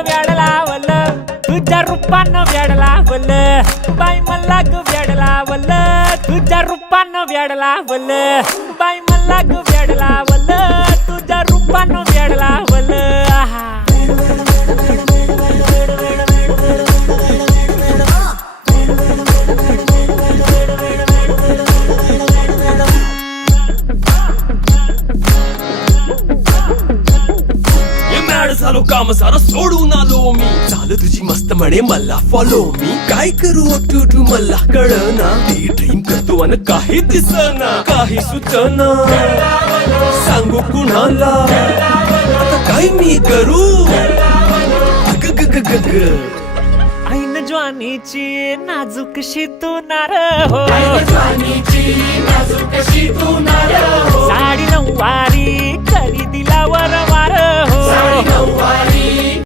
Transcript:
व्याड लावलं तुझ्या रूपानं व्याड लावलं बाई मला ग व्याड लावलं तुझ्या रूपानं व्याड लावलं बाई मला ग व्याड लावलं तुझ्या रूपानं व्याड लावलं आहा झालो काम सारं सोडून आलो मी झालं तुझी मस्त म्हणे मला फॉलो मी काय करू टू मला कळना ती ड्रीम करतो आणि काही दिसना काही सुचना सांगू कुणाला आता काय मी करू ऐन ज्वानीची नाजूकशी तू नार हो साडी नऊवारी करी दिला वर वार हो